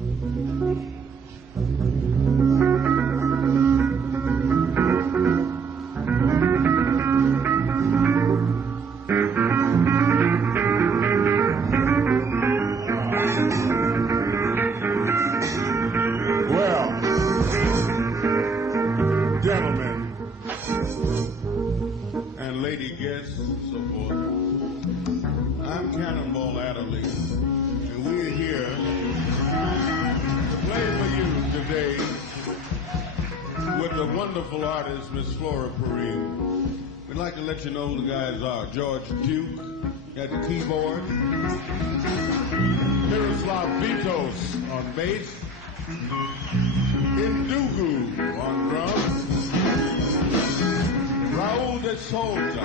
I'm Cannonball Adderley, and we're here to play for you today with the wonderful artist, Miss Flora Purim. We'd like to let you know who the guys are. George Duke at the keyboard, Miroslav Vitous on bass, Ndugu on drums, Raul de Souza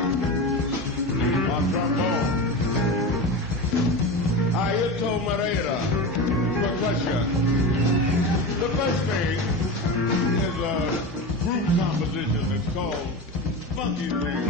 on trombone, Airto Moreira percussion. The first thing is a group composition that's called Funky Thing.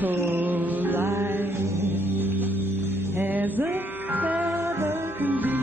polite as a feather can be.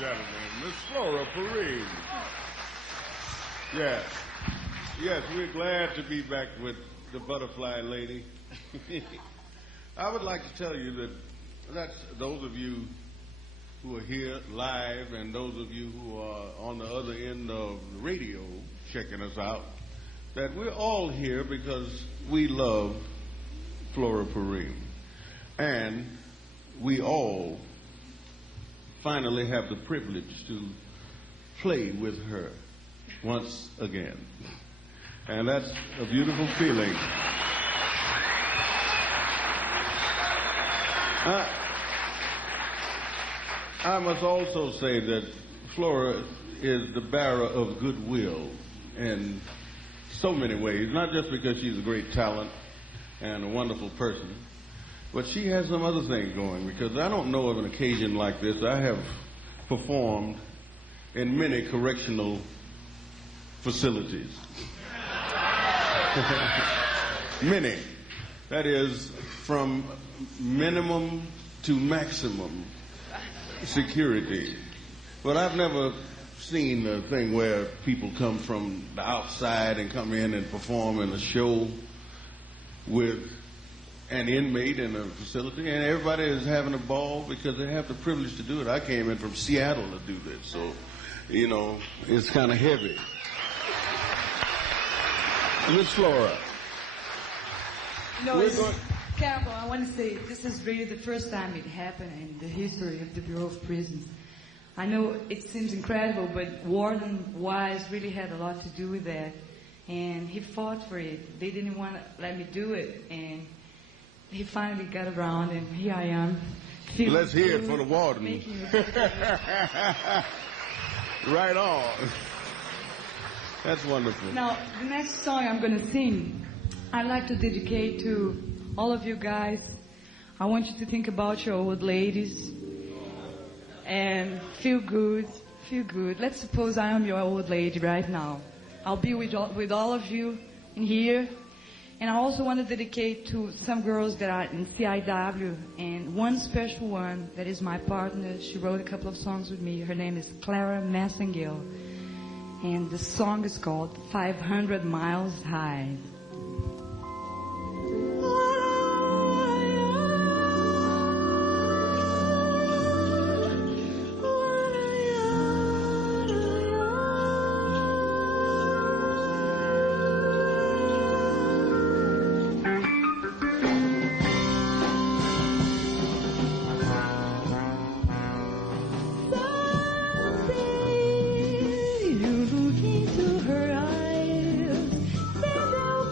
gentlemen, Miss Flora Purim. Yes. Yes, we're glad to be back with the butterfly lady. I would like to tell you that's those of you who are here live and those of you who are on the other end of the radio checking us out, that we're all here because we love Flora Purim. And we all finally have the privilege to play with her once again. And that's a beautiful feeling. I must also say that Flora is the bearer of goodwill in so many ways, not just because she's a great talent and a wonderful person, but she has some other things going, because I don't know of an occasion like this. I have performed in many correctional facilities. Many. That is, from minimum to maximum security. But I've never seen a thing where people come from the outside and come in and perform in a show with an inmate in a facility, and everybody is having a ball because they have the privilege to do it. I came in from Seattle to do this, so, you know, it's kind of heavy. Miss Flora. Cannonball, I want to say this is really the first time it happened in the history of the Bureau of Prisons. I know it seems incredible, but Warden Wise really had a lot to do with that. And he fought for it. They didn't want to let me do it. And he finally got around, and here I am. Let's hear it for the warden. Right on. That's wonderful. Now, the next song I'm going to sing, I'd like to dedicate to all of you guys. I want you to think about your old ladies and feel good, feel good. Let's suppose I am your old lady right now. I'll be with all of you in here. And I also want to dedicate to some girls that are in CIW, and one special one that is my partner. She wrote a couple of songs with me. Her name is Clara Massengale. And the song is called 500 Miles High. Into her eyes, stand out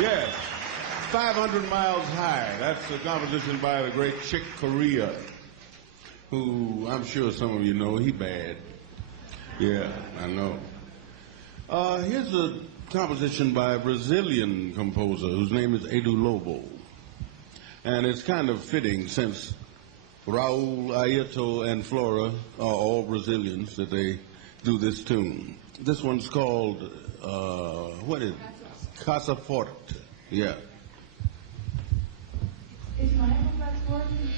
Yes, 500 Miles High. That's a composition by the great Chick Corea, who I'm sure some of you know. He bad. Yeah, I know. Here's a composition by a Brazilian composer whose name is Edu Lobo. And it's kind of fitting since Raul, Airto, and Flora are all Brazilians that they do this tune. This one's called, what is it? Casa Forte. Yeah. Is my Apple working?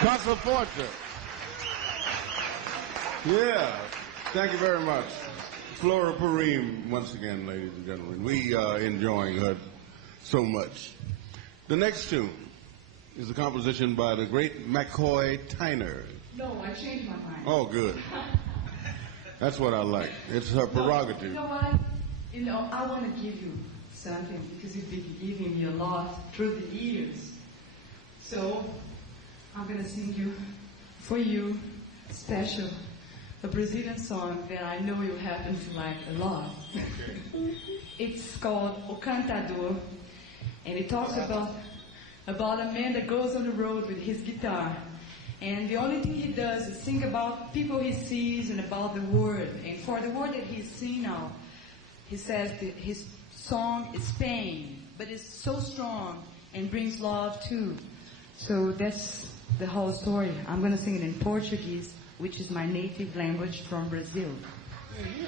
Casa Forte. Yeah, thank you very much. Flora Purim, once again, ladies and gentlemen. We are enjoying her so much. The next tune is a composition by the great McCoy Tyner. No, I changed my mind. Oh, good. That's what I like. It's her prerogative. You know what? I want to give you something because you've been giving me a lot through the years. So, I'm going to sing for you, special, a Brazilian song that I know you happen to like a lot. Okay. It's called O Cantador, and it talks about a man that goes on the road with his guitar. And the only thing he does is sing about people he sees and about the world. And for the word that he's seen now, he says that his song is pain, but it's so strong and brings love too. So that's the whole story. I'm going to sing it in Portuguese, which is my native language from Brazil. Yeah.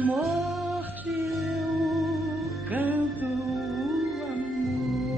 morte eu canto o amor.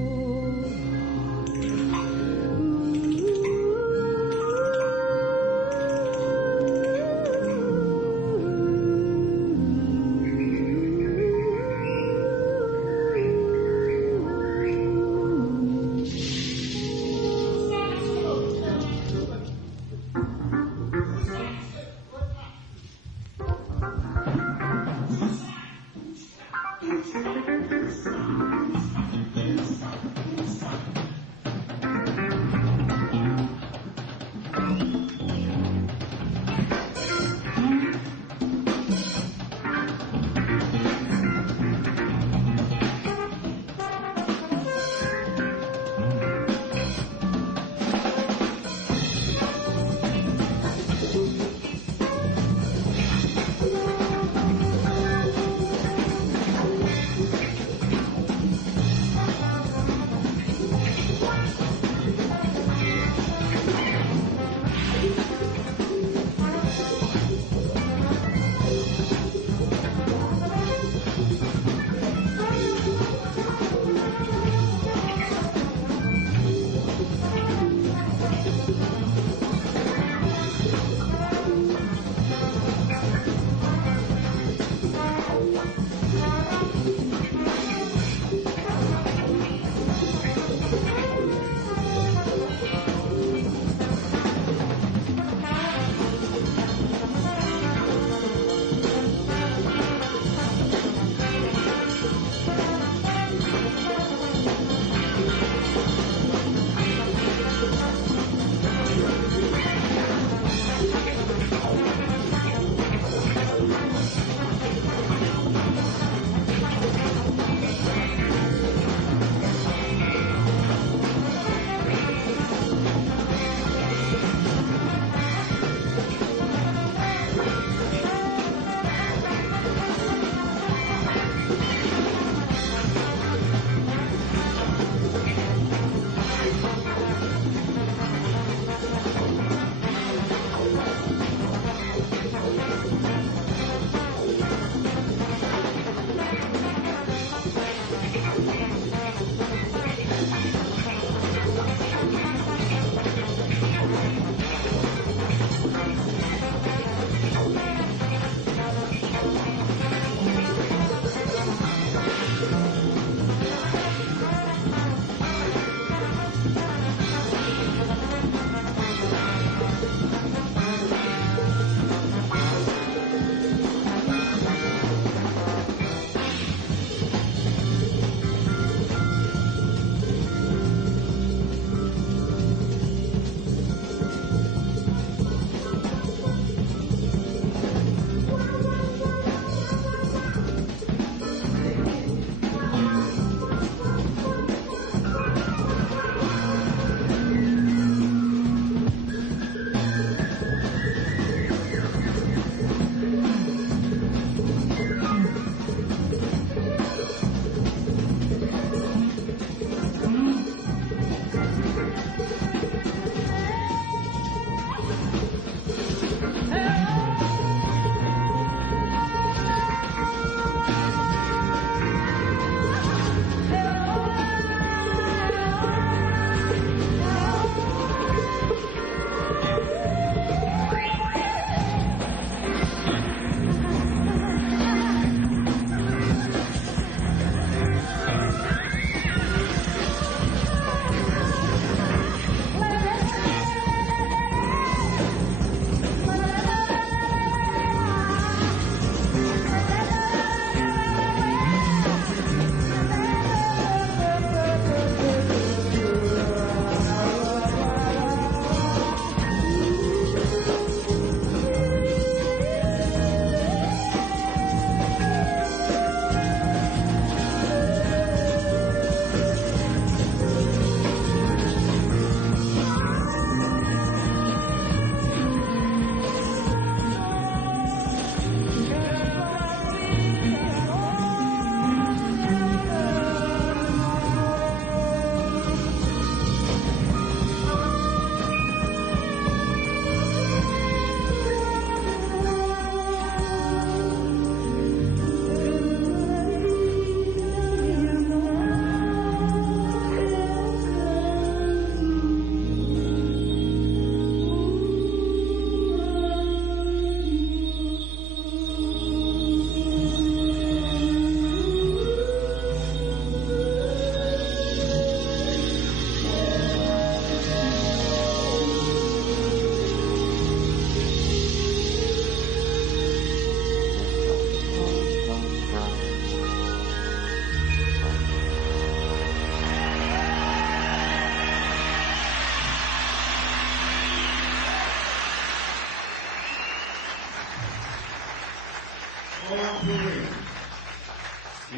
Purim.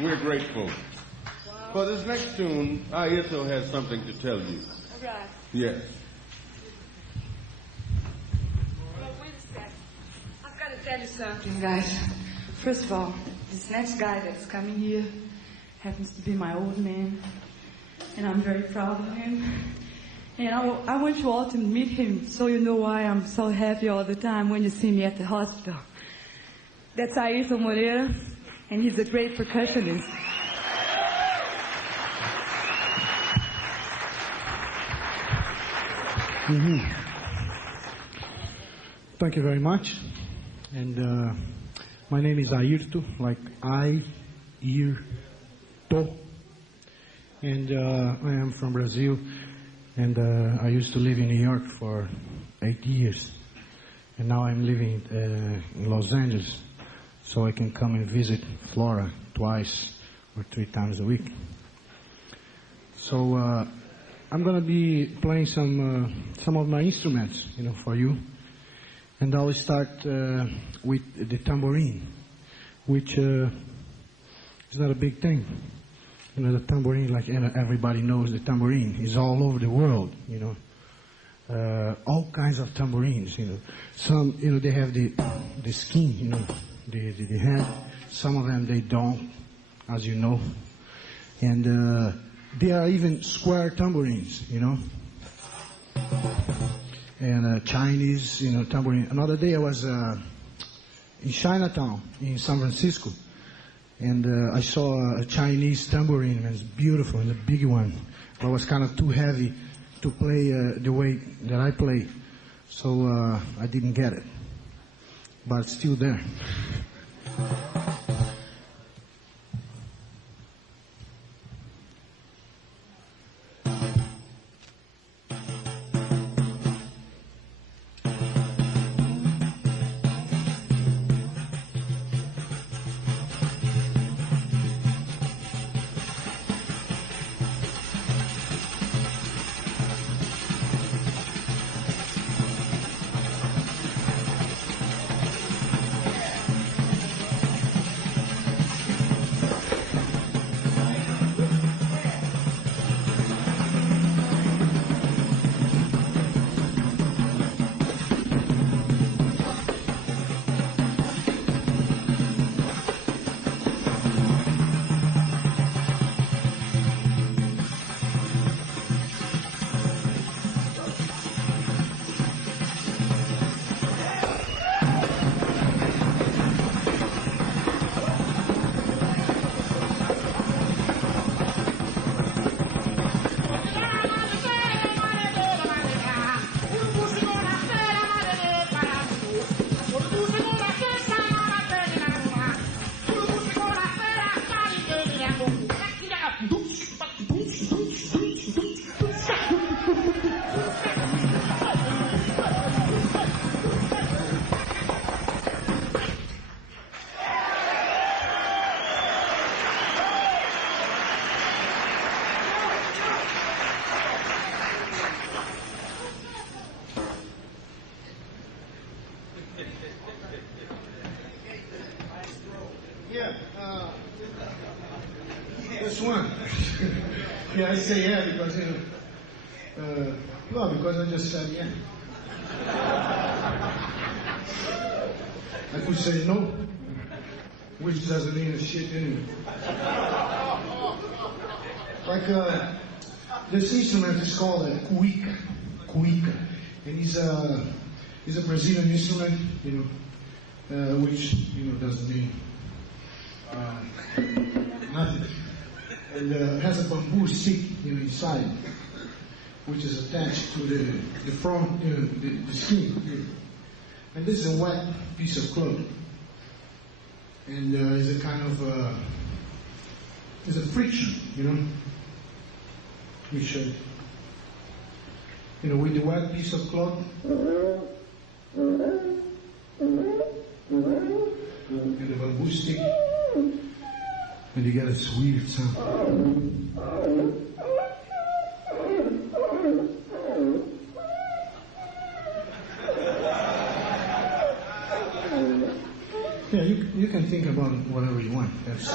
We're grateful. For this next tune, Airto has something to tell you. All right. Yes. Well, wait a sec. I've got to tell you something, guys. First of all, this next guy that's coming here happens to be my old man, and I'm very proud of him. And I want you all to meet him so you know why I'm so happy all the time when you see me at the hospital. That's Airto Moreira, and he's a great percussionist. Mm-hmm. Thank you very much. And my name is Airto, like Airto. And I am from Brazil. And I used to live in New York for 8 years. And now I'm living in Los Angeles. So I can come and visit Flora twice or 3 times a week. So I'm going to be playing some of my instruments, for you. And I'll start with the tambourine, which is not a big thing. The tambourine, like everybody knows, the tambourine is all over the world, all kinds of tambourines, Some, they have the skin, the head. Some of them, they don't, as you know. And there are even square tambourines, And Chinese, tambourine. Another day I was in Chinatown, in San Francisco. And I saw a Chinese tambourine, and it's beautiful, and a big one. But it was kind of too heavy to play the way that I play. So I didn't get it. But it's still there. This one. Yeah, I say yeah because, no, because I just said yeah. I could say no, which doesn't mean a shit anyway. Like, this instrument is called a cuica, and it's a Brazilian instrument, which, doesn't mean nothing. And has a bamboo stick, inside, which is attached to the front, the skin. And this is a wet piece of cloth. And it's a kind of, it's a friction, which, with the wet piece of cloth, and the bamboo stick, and you get a sweet sound. Yeah, you can think about whatever you want. That's,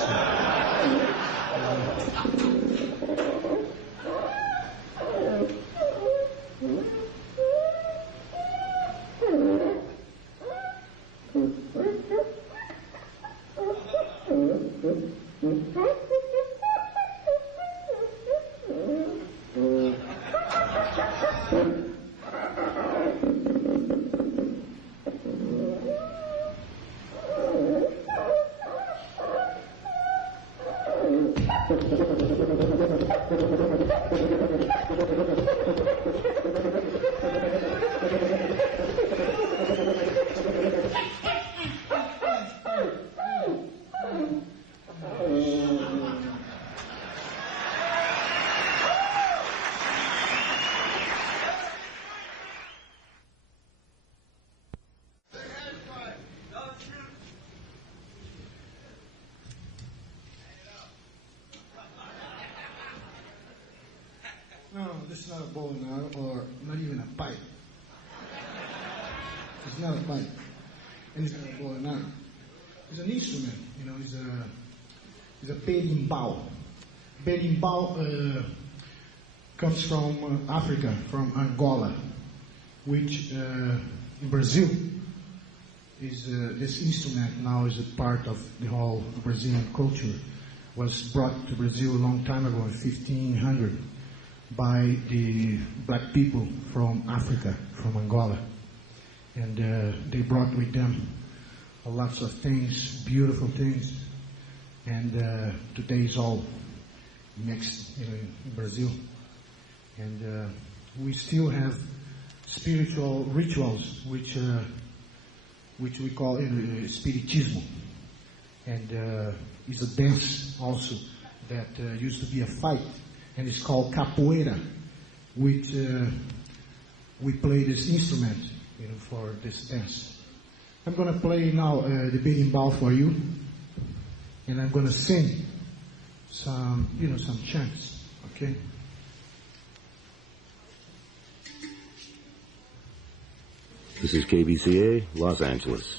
no, this is not a bow and arrow, or not even a pipe. It's not a pipe, and it's not a bow and arrow. It's an instrument, you know. It's a berimbau. Berimbau comes from Africa, from Angola, which in Brazil is this instrument now is a part of the whole Brazilian culture. Was brought to Brazil a long time ago, in 1500. By the black people from Africa, from Angola. And they brought with them lots of things, beautiful things. And today is all mixed, you know, in Brazil. And we still have spiritual rituals, which we call spiritismo. And it's a dance also that used to be a fight. And it's called capoeira, which we play this instrument, you know, for this dance. I'm going to play now the berimbau for you, and I'm going to sing some, you know, some chants, okay? This is KBCA, Los Angeles.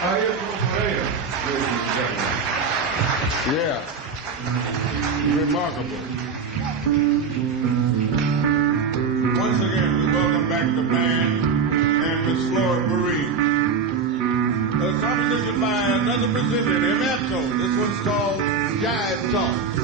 Airto Moreira, ladies and gentlemen. Yeah. Remarkable. Once again, we welcome back the band and Miss Flora Purim. A composition by another Brazilian, Airto. This one's called Jive Talk.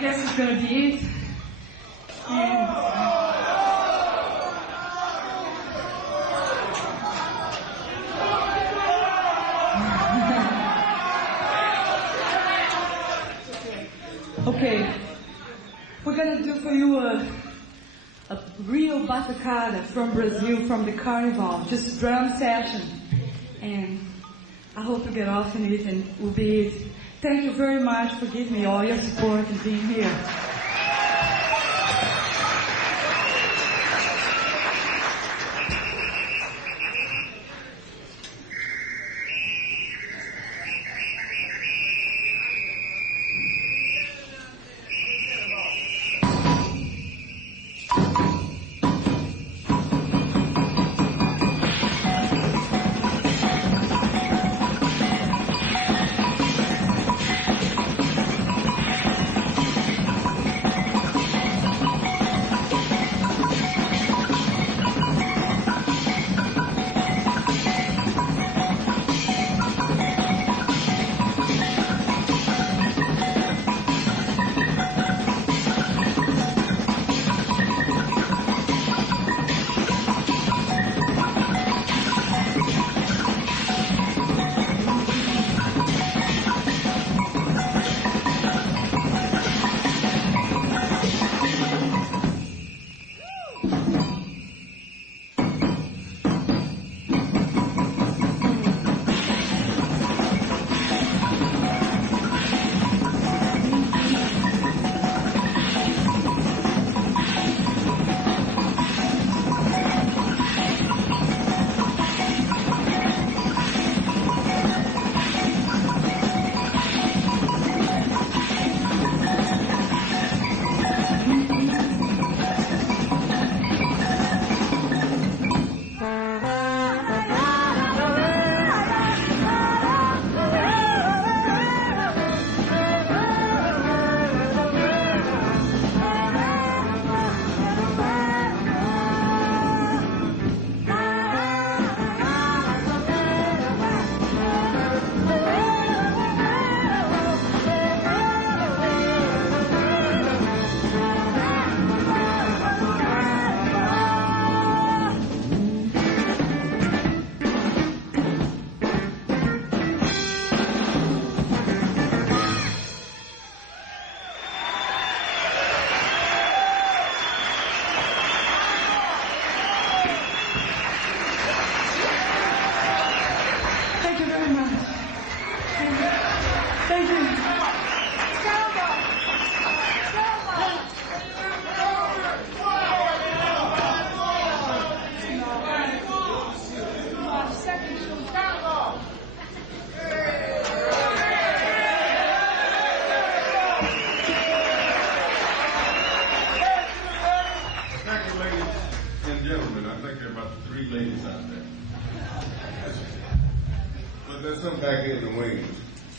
guess it's going to be it. Okay, we're going to do for you a real batucada from Brazil, from the Carnival, just a drum session. And I hope you get off in it and will be it. Thank you very much for giving me all your support and being here.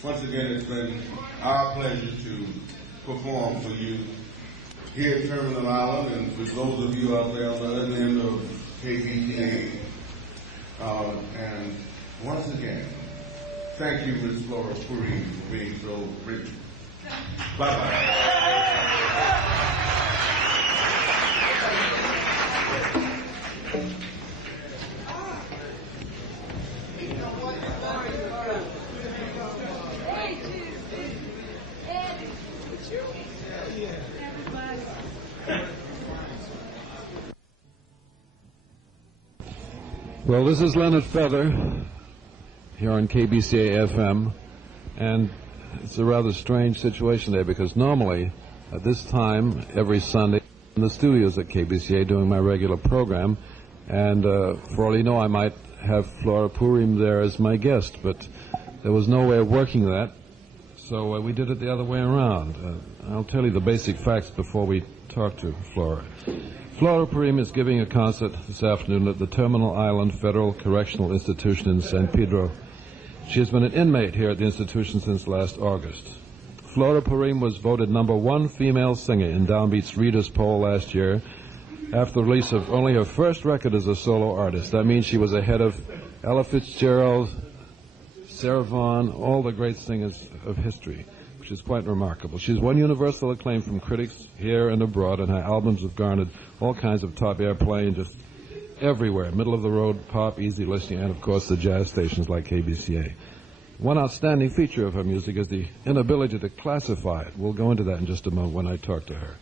Once again, it's been our pleasure to perform for you here at Terminal Island and for those of you out there on the other end of KBTA. And once again, thank you, Ms. Flora Purim, for being so rich. Bye-bye. Well, this is Leonard Feather here on KBCA FM, and it's a rather strange situation there because normally at this time every Sunday in the studios at KBCA doing my regular program, and for all you know I might have Flora Purim there as my guest, but there was no way of working that, so we did it the other way around. I'll tell you the basic facts before we talk to Flora. Flora Purim is giving a concert this afternoon at the Terminal Island Federal Correctional Institution in San Pedro. She has been an inmate here at the institution since last August. Flora Purim was voted #1 female singer in Downbeat's Readers' Poll last year after the release of only her first record as a solo artist. That means she was ahead of Ella Fitzgerald, Sarah Vaughan, all the great singers of history, which which is quite remarkable. She's won universal acclaim from critics here and abroad, and her albums have garnered all kinds of top airplay and just everywhere, middle-of-the-road, pop, easy listening, and, of course, the jazz stations like KBCA. One outstanding feature of her music is the inability to classify it. We'll go into that in just a moment when I talk to her.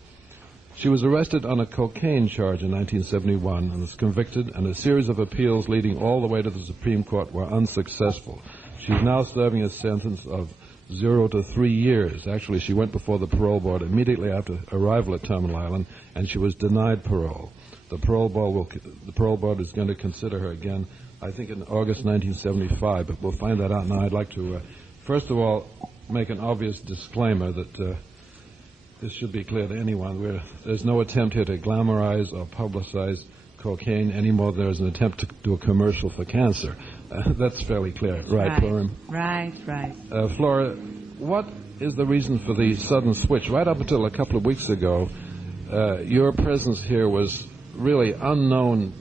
She was arrested on a cocaine charge in 1971 and was convicted, and a series of appeals leading all the way to the Supreme Court were unsuccessful. She's now serving a sentence of 0 to 3 years. Actually, she went before the parole board immediately after arrival at Terminal Island, and she was denied parole. The parole board is going to consider her again, I think in August 1975, but we'll find that out now. I'd like to, first of all, make an obvious disclaimer that this should be clear to anyone. There's no attempt here to glamorize or publicize cocaine any more than there's an attempt to do a commercial for cancer. That's fairly clear. Right, Purim? Right. Flora, what is the reason for the sudden switch? Right up until a couple of weeks ago, your presence here was really unknown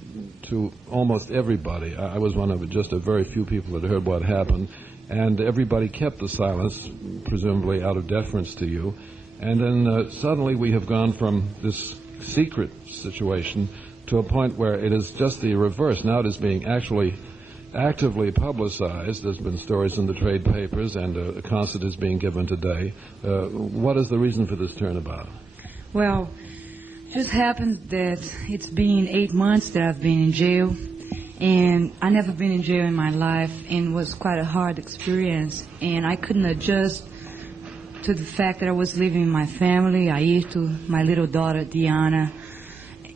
to almost everybody. I was one of just a very few people that heard what happened, and everybody kept the silence, presumably out of deference to you. And then suddenly we have gone from this secret situation to a point where it is just the reverse. Now it is being actually actively publicized. There's been stories in the trade papers, and a concert is being given today. What is the reason for this turnabout? Well, it just happens that it's been 8 months that I've been in jail, and I never been in jail in my life, and it was quite a hard experience, and I couldn't adjust to the fact that I was living with my family, Airto, my little daughter, Diana.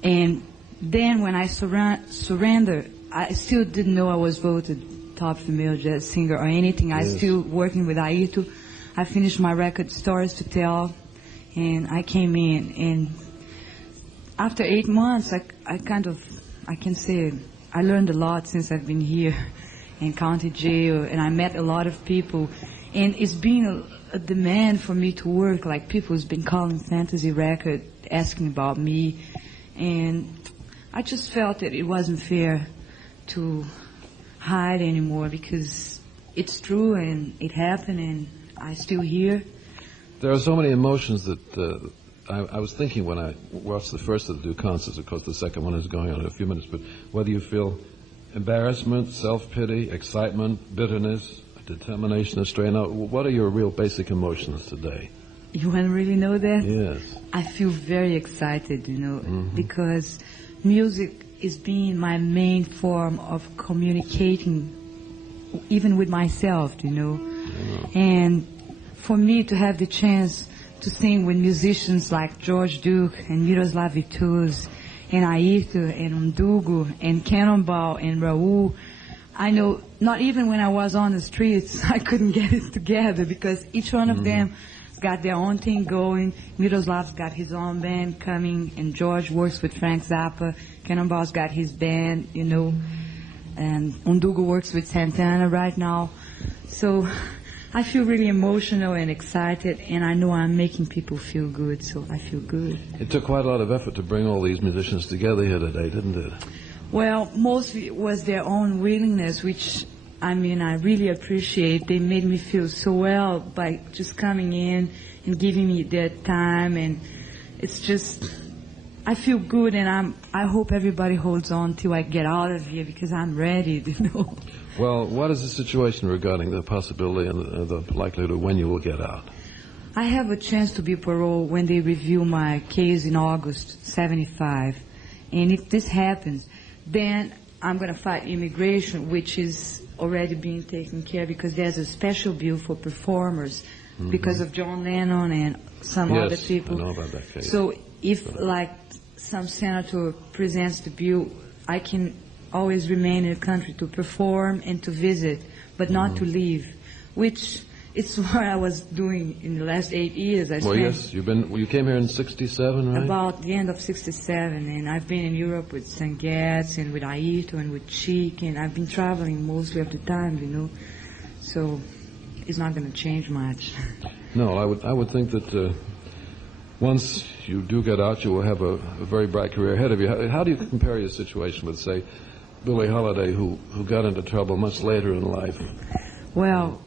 And then when I surrendered, I still didn't know I was voted top female jazz singer or anything. I was still working with Airto. I finished my record, Stories to Tell, and I came in. And after 8 months, I can say I learned a lot since I've been here in county jail, and I met a lot of people. And it's been a demand for me to work. Like, people's been calling Fantasy Record, asking about me, and I just felt that it wasn't fair to hide anymore, because it's true and it happened and I'm still here. There are so many emotions that I was thinking when I watched the first of the two concerts. Of course, the second one is going on in a few minutes, but whether you feel embarrassment, self-pity, excitement, bitterness, determination to straighten out. What are your real basic emotions today? You want to really know that? Yes. I feel very excited, because music is being my main form of communicating, even with myself, And for me to have the chance to sing with musicians like George Duke and Miroslav Vitous and Airto and Ndugu and Cannonball and Raul, I know not even when I was on the streets, I couldn't get it together, because each one of them got their own thing going. Miroslav's got his own band coming, and George works with Frank Zappa. Cannonball's got his band, and Ndugu works with Santana right now. So I feel really emotional and excited, and I know I'm making people feel good, so I feel good. It took quite a lot of effort to bring all these musicians together here today, didn't it? Well, mostly it was their own willingness, which, I really appreciate. They made me feel so well by just coming in and giving me their time, and it's just, I feel good, and I hope everybody holds on till I get out of here, because I'm ready, Well, what is the situation regarding the possibility and the likelihood of when you will get out? I have a chance to be paroled when they review my case in August 75, and if this happens, then I'm going to fight immigration, which is already being taken care of, because there's a special bill for performers because of John Lennon and some other people. I know about that case. So if, some senator presents the bill, I can always remain in the country to perform and to visit, but not to leave, which is what I was doing in the last 8 years. You came here in 67, right? About the end of 67, and I've been in Europe with St. Getz and with Airto and with Chic, and I've been traveling mostly of the time, so it's not going to change much. No, I would think that once you do get out, you will have a very bright career ahead of you. How do you compare your situation with, say, Billie Holiday, who got into trouble much later in life? Well,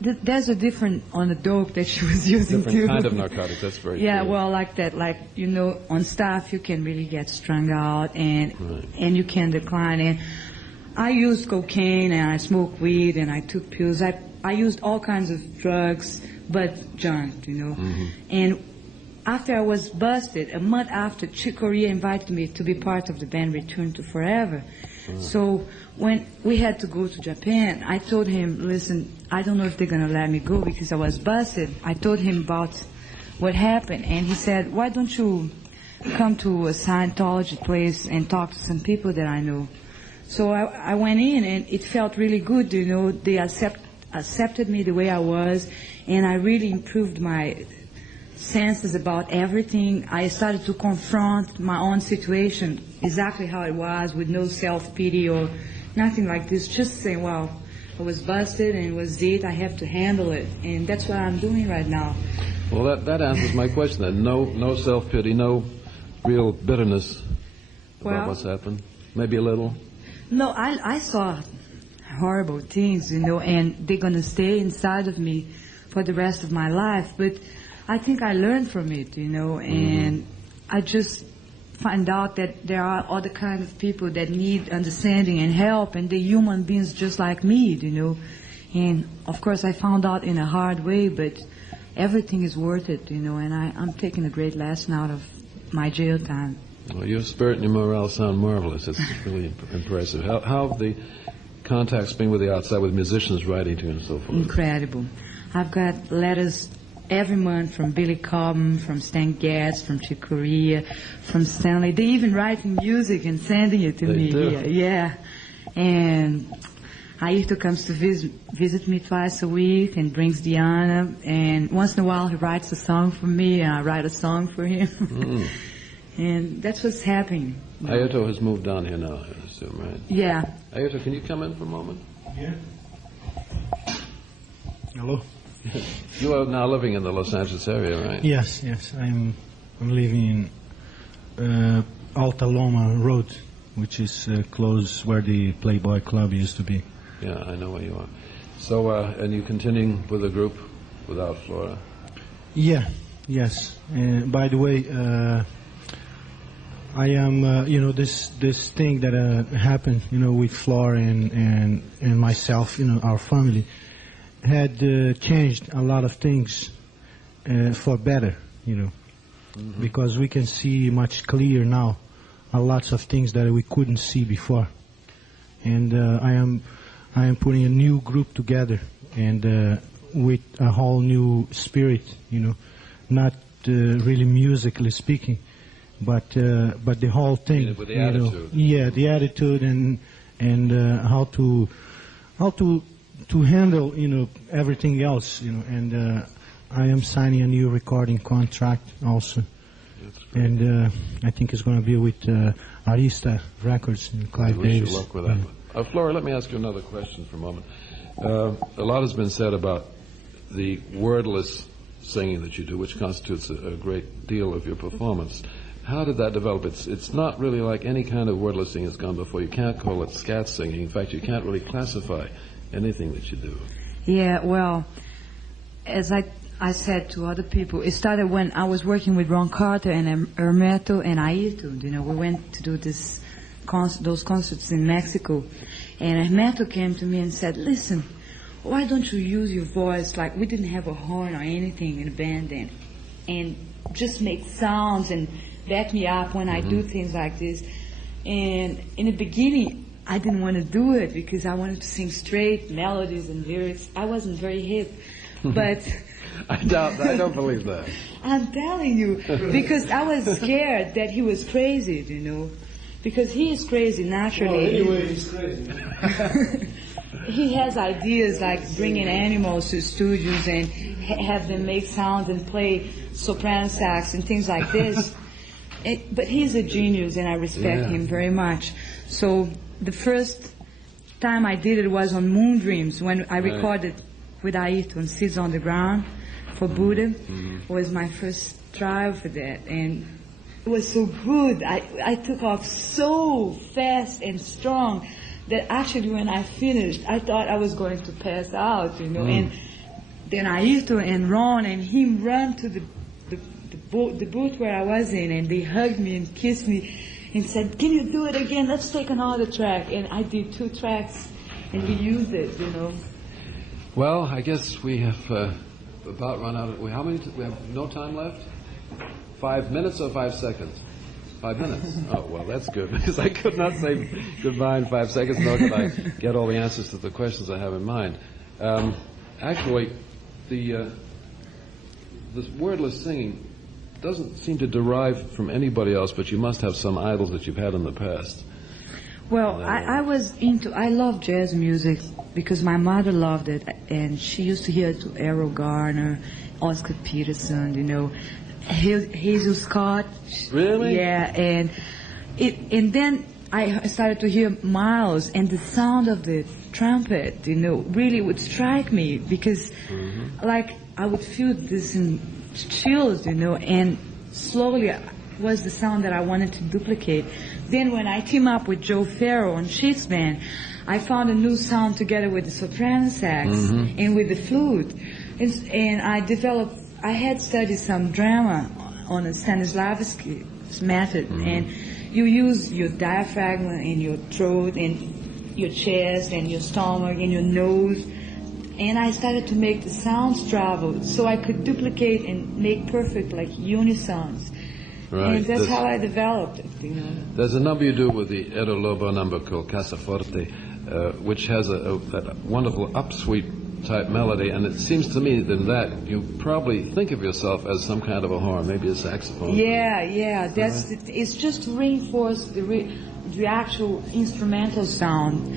there's a different on the dope that she was using Different too. kind of narcotics, that's very Yeah, clear. well, like that, like, you know, on staff you can really get strung out and you can decline. And I used cocaine and I smoked weed and I took pills. I used all kinds of drugs, but junk, you know. And after I was busted, a month after, Chick Corea invited me to be part of the band Return to Forever. So when we had to go to Japan, I told him, listen, I don't know if they're going to let me go because I was busted. I told him about what happened, and he said, why don't you come to a Scientology place and talk to some people that I know? So I went in, and it felt really good, you know. They accepted me the way I was, and I really improved my senses about everything. I started to confront my own situation, exactly how it was, with no self-pity or nothing like this. Just saying, well, I was busted and it was it, I have to handle it. And that's what I'm doing right now. Well, that answers my question then. No self-pity, no real bitterness about what's happened. Maybe a little? No, I saw horrible things, you know, and they're going to stay inside of me for the rest of my life. But I think I learned from it, you know, and I just find out that there are other kind of people that need understanding and help, and they're human beings just like me, you know. And, of course, I found out in a hard way, but everything is worth it, you know, and I'm taking a great lesson out of my jail time. Well, your spirit and your morale sound marvelous. It's really impressive. How have the contacts been with the outside, with musicians writing to you and so forth? Incredible. I've got letters every month from Billy Cobham, from Stan Getz, from Chick Corea, from Stanley. They even writing music and sending it to me do? here. Yeah. And Airto comes to visit me twice a week and brings Diana. And once in a while he writes a song for me and I write a song for him. And that's what's happening. Airto has moved down here now, I assume, right? Yeah. Airto, can you come in for a moment? Yeah. Hello. You are now living in the Los Angeles area, right? Yes. I'm living in Alta Loma Road, which is close where the Playboy Club used to be. Yeah, I know where you are. So, and you continuing with the group without Flora? Yeah. Yes. By the way, I am, you know, this thing that happened, you know, with Flora and myself, you know, our family, had changed a lot of things for better, you know, because we can see much clearer now lots of things that we couldn't see before. And I am putting a new group together, and with a whole new spirit, you know, not really musically speaking, but the whole thing, with the attitude. Yeah, the attitude and how to handle, you know, everything else, you know. And I am signing a new recording contract also, and I think it's going to be with Arista Records and Clive Wish Davis. you luck with that. Flora, let me ask you another question for a moment. A lot has been said about the wordless singing that you do, which constitutes a great deal of your performance. How did that develop? It's not really like any kind of wordless singing that's gone before. You can't call it scat singing. In fact, you can't really classify anything that you do. Yeah, well, as I said to other people, it started when I was working with Ron Carter and Hermeto and Airto. You know, we went to do those concerts in Mexico, and Hermeto came to me and said, "Listen, why don't you use your voice? Like, we didn't have a horn or anything in the band then, and just make sounds and back me up when I do things like this." And in the beginning, I didn't want to do it because I wanted to sing straight melodies and lyrics. I wasn't very hip, but I don't believe that. I'm telling you, because I was scared that he was crazy, you know, because he is crazy naturally. Anyway, he's crazy. He has ideas like bringing animals to studios and have them make sounds and play soprano sax and things like this. But he's a genius, and I respect him very much. So the first time I did it was on Moon Dreams, when I recorded with Airto on Seeds on the Ground for Buddha. Was my first trial for that, and it was so good. I took off so fast and strong that actually when I finished, I thought I was going to pass out, you know. And then Airto and Ron and him ran to the booth where I was in, and they hugged me and kissed me and said, "Can you do it again? Let's take another track." And I did 2 tracks, and we used it, you know. Well, I guess we have about run out of... How many... we have no time left? 5 minutes or 5 seconds? 5 minutes. Oh, well, that's good, because I could not say goodbye in 5 seconds, nor could I get all the answers to the questions I have in mind. Actually, this wordless singing doesn't seem to derive from anybody else, but you must have some idols that you've had in the past. Well, I love jazz music because my mother loved it, and she used to hear to Errol Garner, Oscar Peterson, you know, Hazel Scott. Really? Yeah, and then I started to hear Miles, and the sound of the trumpet, you know, really would strike me because, like, I would feel this in chills, you know, and slowly was the sound that I wanted to duplicate. Then when I teamed up with Joe Farrow on Sheets Band, I found a new sound together with the soprano sax and with the flute. And I had studied some drama on a Stanislavski's method, and you use your diaphragm and your throat and your chest and your stomach and your nose. And I started to make the sounds travel so I could duplicate and make perfect, like, unisons. Right. And that's how I developed it, you know. There's a number you do with the Edo Lobo number called Casaforte, which has that wonderful upsweep type melody, and it seems to me that you probably think of yourself as some kind of a horn, maybe a saxophone. Yeah, that's right. It's just to reinforce the actual instrumental sound.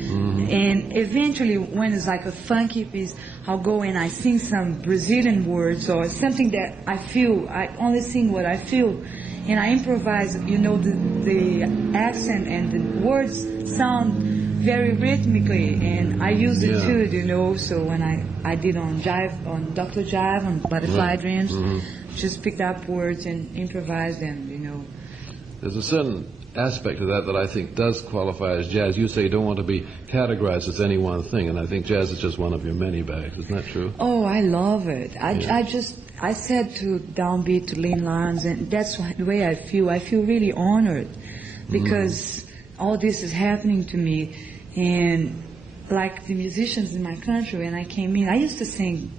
And eventually, when it's like a funky piece, I'll go and I sing some Brazilian words or something that I feel. I only sing what I feel, and I improvise. You know, the accent and the words sound very rhythmically, and I use it too, you know. So when I did on Dr. Jive, on Butterfly Dreams, just picked up words and improvised them, you know. There's a certain aspect of that I think does qualify as jazz. You say you don't want to be categorized as any one thing, and I think jazz is just one of your many bags. Isn't that true? Oh, I love it. I said to Downbeat, to Lynn Lyons, and that's the way I feel. I feel really honored because all this is happening to me. And like the musicians in my country, when I came in, I used to sing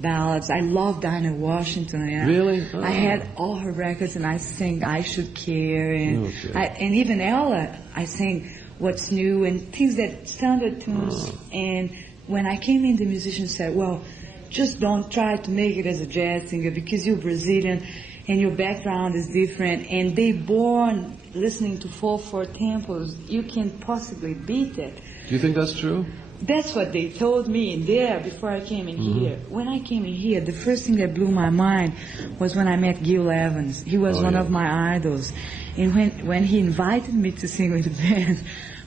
ballads. I love Dinah Washington. And really? I had all her records, and I sang I Should Care. And, and even Ella, I sang What's New and things that standard tunes. And when I came in, the musicians said, well, just don't try to make it as a jazz singer because you're Brazilian and your background is different. And they born listening to 4/4 tempos, you can't possibly beat it. Do you think that's true? That's what they told me in there before I came in here. When I came in here, the first thing that blew my mind was when I met Gil Evans. He was one of my idols. And when he invited me to sing with the band,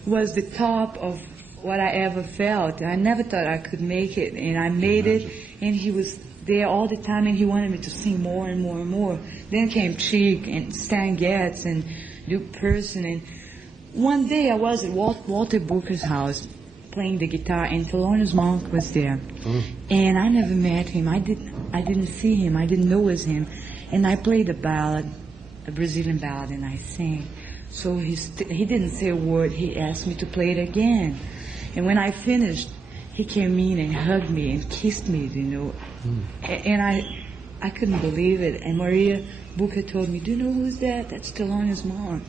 was the top of what I ever felt. I never thought I could make it, and I made it, and he was there all the time, and he wanted me to sing more and more and more. Then came Chick and Stan Getz and Luke Person, and one day I was at Walter Booker's house playing the guitar, and Thelonious Monk was there, and I never met him. I didn't see him. I didn't know it was him, and I played a ballad, a Brazilian ballad, and I sang. So he didn't say a word. He asked me to play it again, and when I finished, he came in and hugged me and kissed me, you know, and I couldn't believe it. And Maria Booker told me, "Do you know who's that? That's Thelonious Monk."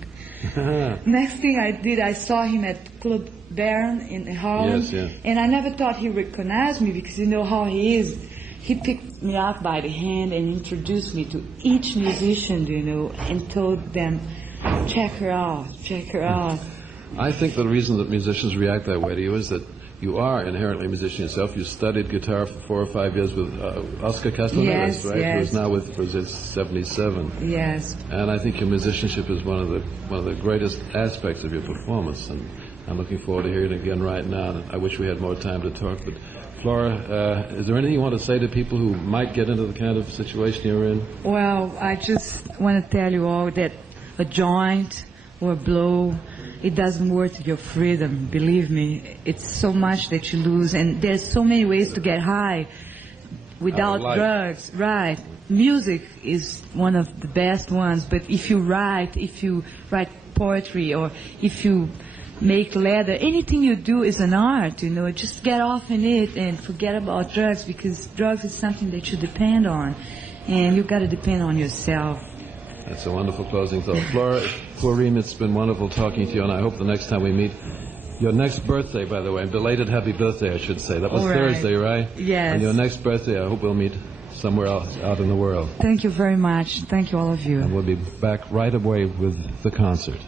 Next thing I did, I saw him at Club Baron in Harlem, and I never thought he recognized me because you know how he is. He picked me up by the hand and introduced me to each musician, you know, and told them, check her out, check her out. I think the reason that musicians react that way to you is that you are inherently a musician yourself. You studied guitar for 4 or 5 years with Oscar Castellanos, right? Who's now with Brazil 77. Yes. And I think your musicianship is one of the greatest aspects of your performance, and I'm looking forward to hearing it again right now. And I wish we had more time to talk. But Flora, is there anything you want to say to people who might get into the kind of situation you're in? Well, I just want to tell you all that a joint or a blow, it doesn't worth your freedom. Believe me, it's so much that you lose, and there's so many ways to get high. without life. drugs, right? Music is one of the best ones, but if you write poetry, or if you make leather, anything you do is an art, you know. Just get off in it and forget about drugs, because drugs is something that you depend on, and you got to depend on yourself. That's a wonderful closing thought. Flora Purim, it's been wonderful talking to you, and I hope the next time we meet. Your next birthday, by the way, belated happy birthday, I should say. That was Thursday, right? Yes. On your next birthday, I hope we'll meet somewhere else out in the world. Thank you very much. Thank you, all of you. And we'll be back right away with the concert.